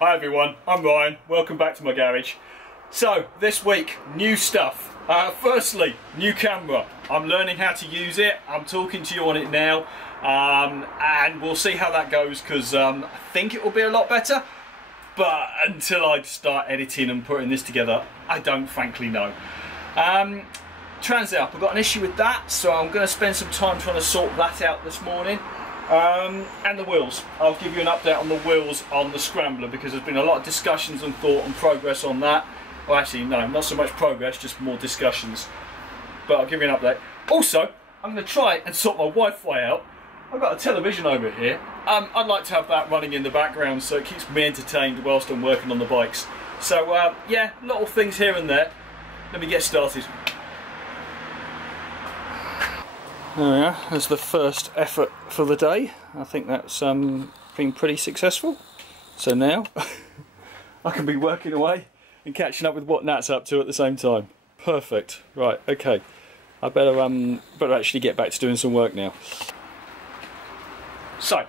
Hi everyone, I'm Ryan, welcome back to my garage. So, this week, new stuff. Firstly, new camera. I'm learning how to use it, I'm talking to you on it now, and we'll see how that goes because I think it will be a lot better, but until I start editing and putting this together, I don't frankly know. Transalp, I've got an issue with that, so I'm going to spend some time trying to sort that out this morning. And the wheels. I'll give you an update on the wheels on the Scrambler because there's been a lot of discussions and thought and progress on that. Well, actually, no, not so much progress, just more discussions. But I'll give you an update. Also, I'm going to try and sort my Wi-Fi out. I've got a television over here. I'd like to have that running in the background so it keeps me entertained whilst I'm working on the bikes. So, yeah, little things here and there. Let me get started. There we are, there's the first effort for the day. I think that's been pretty successful. So now I can be working away and catching up with what Nat's up to at the same time. Perfect. Right, okay. I better actually get back to doing some work now. So,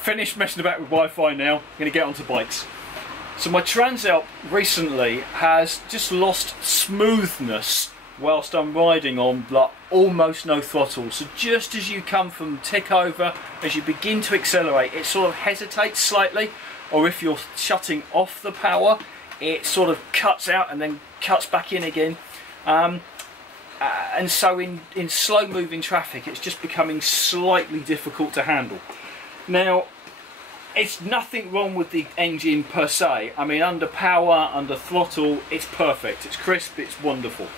finished messing about with Wi-Fi now. I'm going to get onto bikes. So my Transalp recently has just lost smoothness whilst I'm riding on like almost no throttle. So just as you come from tick over, as you begin to accelerate, it sort of hesitates slightly, or if you're shutting off the power, it sort of cuts out and then cuts back in again. And so in slow moving traffic, it's just becoming slightly difficult to handle. Now, it's nothing wrong with the engine per se. I mean, under power, under throttle, it's perfect. It's crisp, it's wonderful.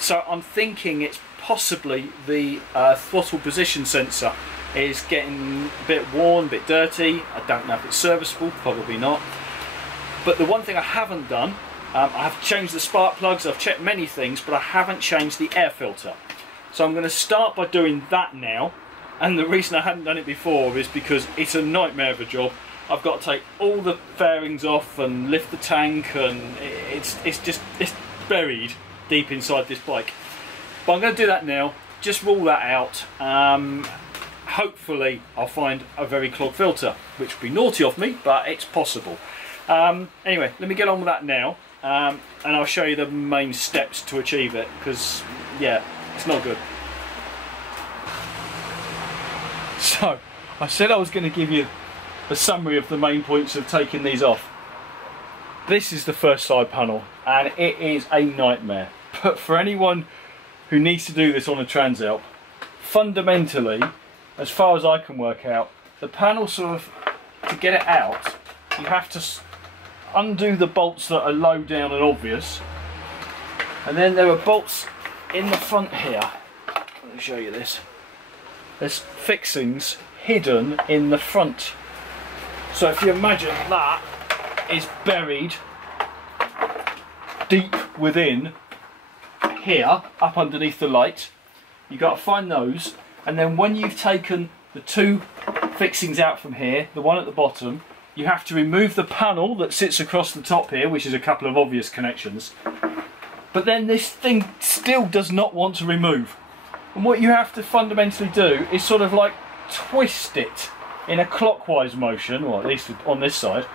So I'm thinking it's possibly the throttle position sensor is getting a bit worn, a bit dirty. I don't know if it's serviceable, probably not. But the one thing I haven't done, I have changed the spark plugs, I've checked many things, but I haven't changed the air filter. So I'm going to start by doing that now. And the reason I hadn't done it before is because it's a nightmare of a job. I've got to take all the fairings off and lift the tank, and it's buried deep inside this bike. But I'm going to do that now, just rule that out. Hopefully I'll find a very clogged filter, which would be naughty of me, but it's possible. Anyway, let me get on with that now, and I'll show you the main steps to achieve it, because yeah, it's not good. So, I said I was going to give you a summary of the main points of taking these off. This is the first side panel, and it is a nightmare. But for anyone who needs to do this on a Transalp, fundamentally, as far as I can work out, the panel sort of, to get it out, you have to undo the bolts that are low down and obvious, and then there are bolts in the front here. Let me show you this. There's fixings hidden in the front. So if you imagine that is buried deep within here, up underneath the light, you've got to find those, and then when you've taken the two fixings out from here, the one at the bottom, you have to remove the panel that sits across the top here, which is a couple of obvious connections, but then this thing still does not want to remove. And what you have to fundamentally do is sort of like twist it in a clockwise motion, or at least on this side,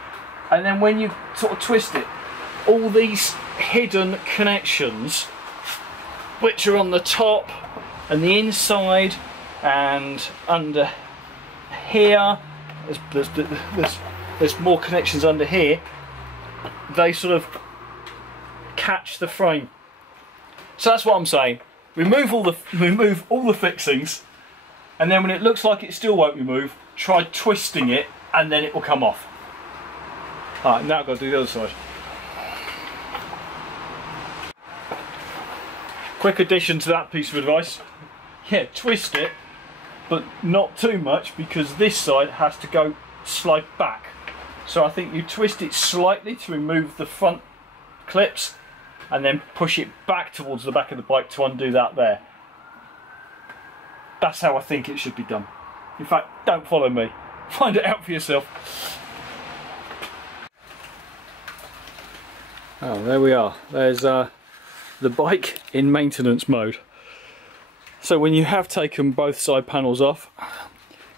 and then when you sort of twist it, all these hidden connections, which are on the top and the inside and under here, there's more connections under here, they sort of catch the frame. So that's what I'm saying. Remove all the fixings, and then when it looks like it still won't remove, try twisting it and then it will come off. Alright, now I've got to do the other side. Quick addition to that piece of advice. Yeah, twist it, but not too much, because this side has to go slide back. So I think you twist it slightly to remove the front clips, and then push it back towards the back of the bike to undo that there. That's how I think it should be done. In fact, don't follow me. Find it out for yourself. Oh, there we are. There's the bike in maintenance mode. So when you have taken both side panels off,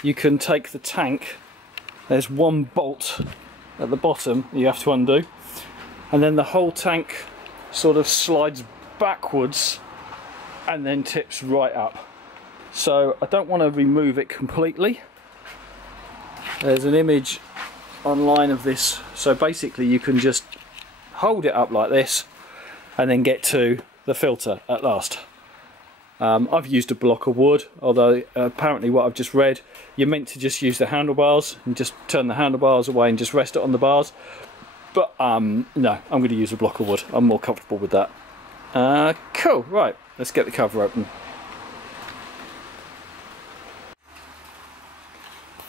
you can take the tank. There's one bolt at the bottom you have to undo, and then the whole tank sort of slides backwards and then tips right up. So I don't want to remove it completely. There's an image online of this, so basically you can just hold it up like this and then get to the filter at last. I've used a block of wood, although apparently what I've just read, you're meant to just use the handlebars and just turn the handlebars away and just rest it on the bars. But no, I'm going to use a block of wood. I'm more comfortable with that. Cool, right, let's get the cover open.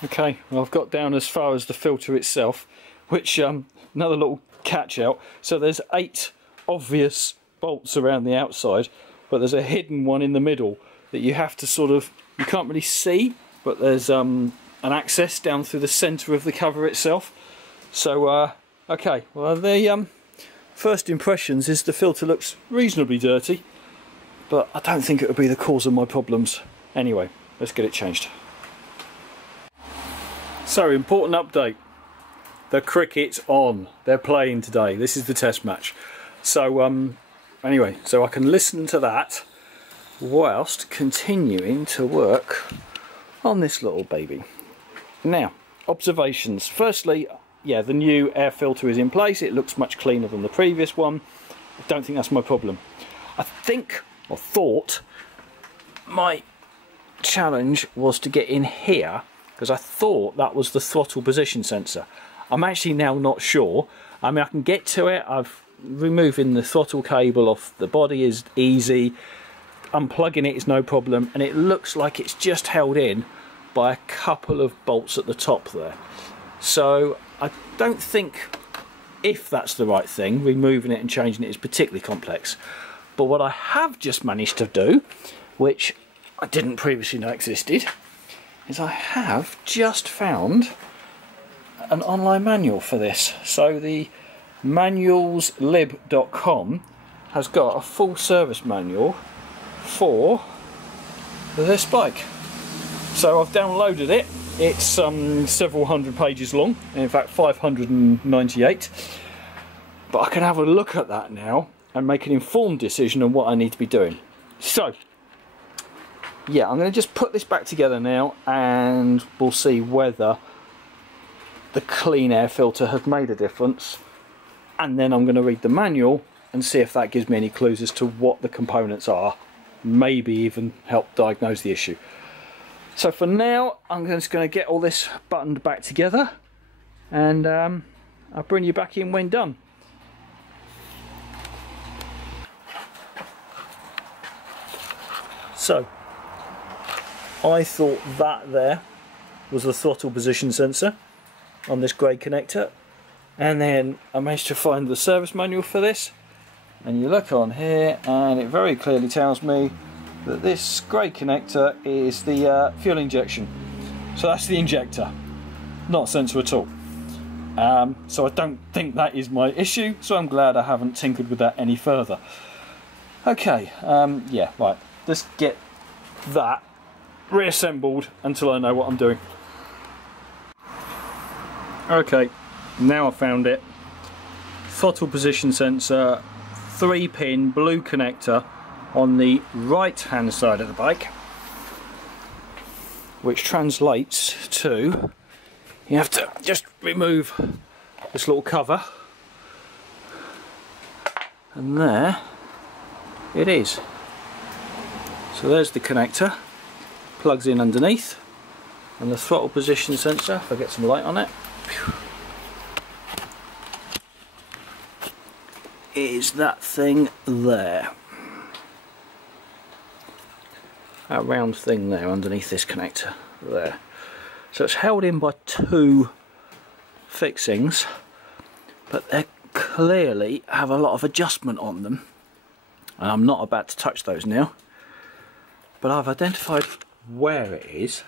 Okay, well, I've got down as far as the filter itself, which another little catch out. So there's 8 obvious bolts around the outside, but there's a hidden one in the middle that you have to sort of, you can't really see, but there's an access down through the centre of the cover itself. So okay, well, the first impressions is the filter looks reasonably dirty, but I don't think it would be the cause of my problems. Anyway, let's get it changed. So, important update. The cricket's on. They're playing today. This is the test match. So, anyway, so I can listen to that whilst continuing to work on this little baby. Now, observations. Firstly, yeah, the new air filter is in place. It looks much cleaner than the previous one. I don't think that's my problem. I think, or thought, my challenge was to get in here, because I thought that was the throttle position sensor. I'm actually now not sure. I mean, I can get to it. Removing the throttle cable off the body is easy. Unplugging it is no problem, and it looks like it's just held in by a couple of bolts at the top there. So I don't think, if that's the right thing, removing it and changing it is particularly complex. But what I have just managed to do, which I didn't previously know existed, is I have just found an online manual for this. So the manualslib.com has got a full service manual for this bike. So I've downloaded it. It's several hundred pages long, in fact 598. But I can have a look at that now and make an informed decision on what I need to be doing. So yeah, I'm going to just put this back together now, and we'll see whether the clean air filter has made a difference, and then I'm going to read the manual and see if that gives me any clues as to what the components are, maybe even help diagnose the issue. So for now, I'm just going to get all this buttoned back together, and I'll bring you back in when done. So I thought that there was the throttle position sensor on this grey connector, and then I managed to find the service manual for this, and you look on here and it very clearly tells me that this grey connector is the fuel injection. So that's the injector, not a sensor at all. So I don't think that is my issue, so I'm glad I haven't tinkered with that any further. Okay, yeah, right, let's get that reassembled until I know what I'm doing. Okay, now I've found it. Throttle position sensor, 3-pin blue connector on the right hand side of the bike, which translates to, you have to just remove this little cover, and there it is. So there's the connector, plugs in underneath, and the throttle position sensor, if I get some light on it, is that thing there. That round thing there underneath this connector there. So it's held in by 2 fixings, but they clearly have a lot of adjustment on them, and I'm not about to touch those now, but I've identified where it is.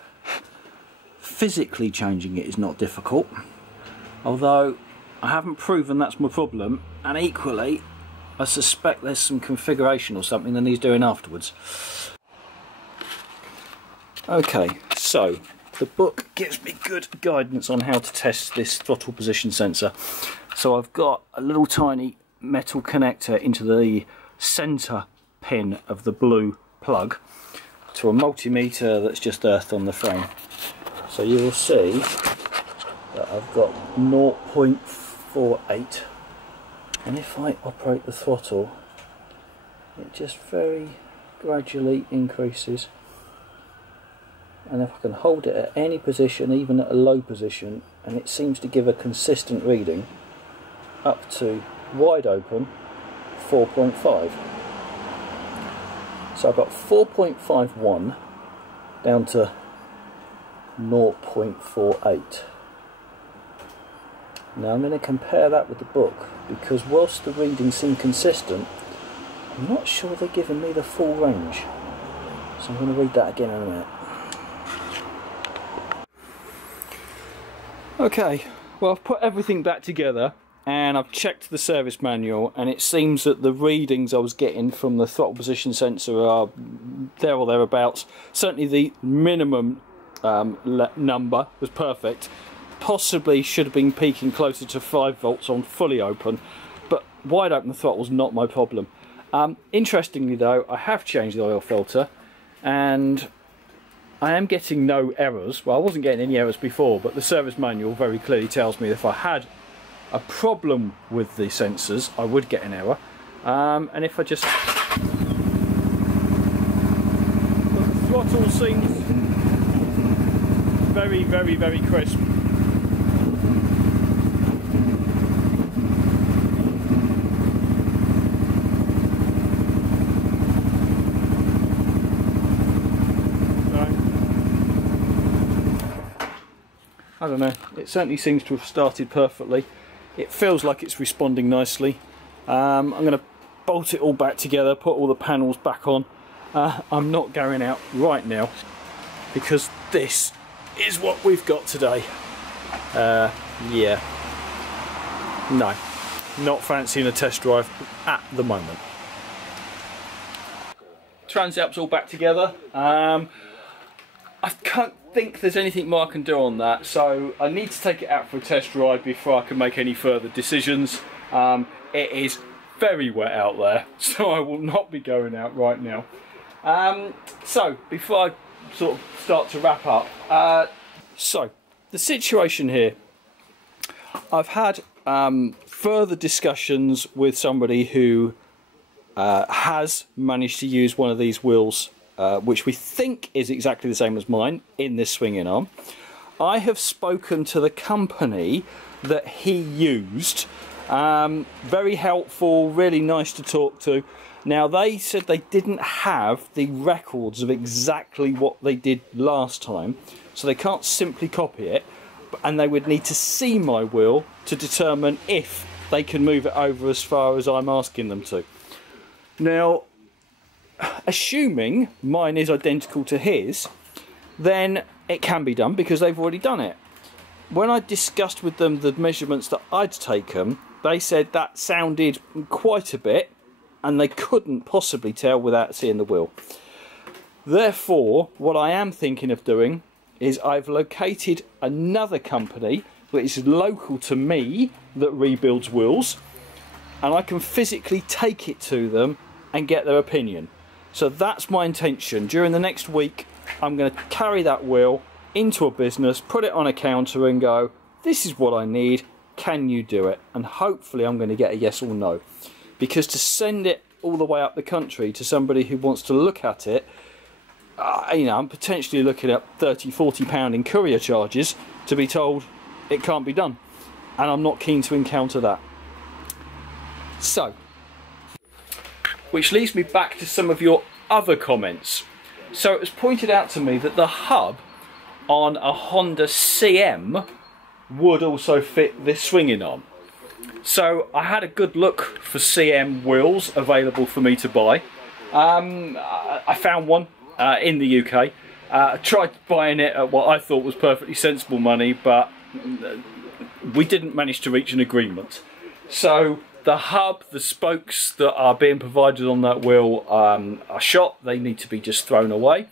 Physically changing it is not difficult, although I haven't proven that's my problem, and equally I suspect there's some configuration or something that needs doing afterwards. Okay, so the book gives me good guidance on how to test this throttle position sensor. So I've got a little tiny metal connector into the centre pin of the blue plug to a multimeter that's just earthed on the frame. So you will see that I've got 0.48, and if I operate the throttle, it just very gradually increases, and if I can hold it at any position, even at a low position, and it seems to give a consistent reading up to wide open 4.5. So I've got 4.51 down to 0.48. Now I'm going to compare that with the book, because whilst the readings seem consistent, I'm not sure they're giving me the full range. So I'm going to read that again in a minute. Okay, well, I've put everything back together and I've checked the service manual, and it seems that the readings I was getting from the throttle position sensor are there or thereabouts. Certainly the minimum number was perfect. Possibly should have been peaking closer to 5 volts on fully open, but wide open throttle was not my problem. Interestingly though, I have changed the oil filter and I am getting no errors. Well, I wasn't getting any errors before, but the service manual very clearly tells me if I had a problem with the sensors, I would get an error. And if I just... the throttle seems very, very, very crisp. I don't know, it certainly seems to have started perfectly. It feels like it's responding nicely. I'm going to bolt it all back together, put all the panels back on. I'm not going out right now because this is what we've got today. Yeah, no, not fancying a test drive at the moment. Transalp's all back together. I can't think there's anything more I can do on that, so I need to take it out for a test ride before I can make any further decisions. It is very wet out there, so I will not be going out right now. So before I sort of start to wrap up, so the situation here, I've had further discussions with somebody who has managed to use one of these wheels, which we think is exactly the same as mine in this swinging arm. I have spoken to the company that he used. Very helpful, really nice to talk to. Now, they said they didn't have the records of exactly what they did last time, so they can't simply copy it, and they would need to see my wheel to determine if they can move it over as far as I'm asking them to. Now, assuming mine is identical to his, then it can be done because they've already done it. When I discussed with them the measurements that I'd taken, they said that sounded quite a bit and they couldn't possibly tell without seeing the wheel. Therefore, what I am thinking of doing is I've located another company which is local to me that rebuilds wheels, and I can physically take it to them and get their opinion. So that's my intention. During the next week, I'm going to carry that wheel into a business, put it on a counter and go, this is what I need, can you do it? And hopefully I'm going to get a yes or no. Because to send it all the way up the country to somebody who wants to look at it, you know, I'm potentially looking at £30–40 in courier charges to be told it can't be done. And I'm not keen to encounter that. So, which leads me back to some of your other comments. So it was pointed out to me that the hub on a Honda CM would also fit this swinging arm. So I had a good look for CM wheels available for me to buy. I found one in the UK. I tried buying it at what I thought was perfectly sensible money, but we didn't manage to reach an agreement. So the hub, the spokes that are being provided on that wheel are shot. They need to be just thrown away.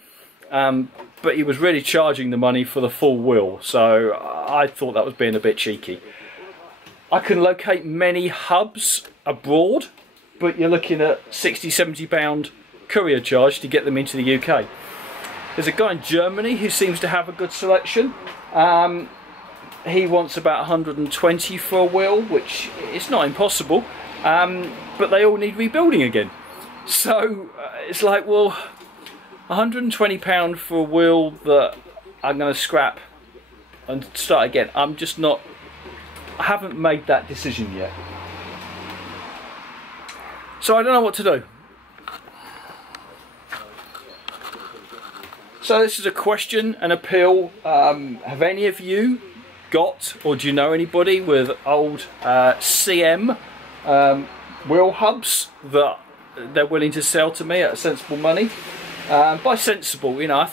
But but he was really charging the money for the full wheel, so I thought that was being a bit cheeky. I can locate many hubs abroad, but you're looking at £60–70 courier charge to get them into the UK. There's a guy in Germany who seems to have a good selection. He wants about 120 for a wheel, which is not impossible, but they all need rebuilding again. So it's like, well, £120 for a wheel that I'm going to scrap and start again. I haven't made that decision yet. So I don't know what to do. So this is a question, an appeal. Have any of you got, or do you know anybody with old CM wheel hubs that they're willing to sell to me at sensible money? By sensible, you know,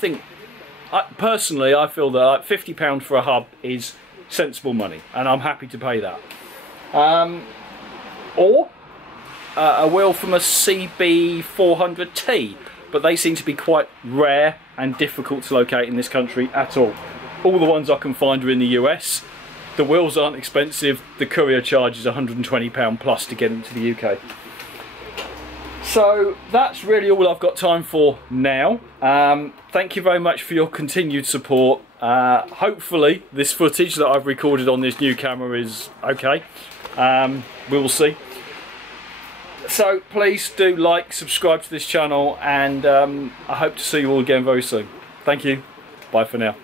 personally I feel that like £50 for a hub is sensible money, and I'm happy to pay that. Or a wheel from a CB400T, but they seem to be quite rare and difficult to locate in this country at all. All the ones I can find are in the US. The wheels aren't expensive, the courier charge is £120 plus to get them to the UK. So that's really all I've got time for now. Thank you very much for your continued support. Hopefully this footage that I've recorded on this new camera is okay. We will see. So please do like, subscribe to this channel, and I hope to see you all again very soon. Thank you. Bye for now.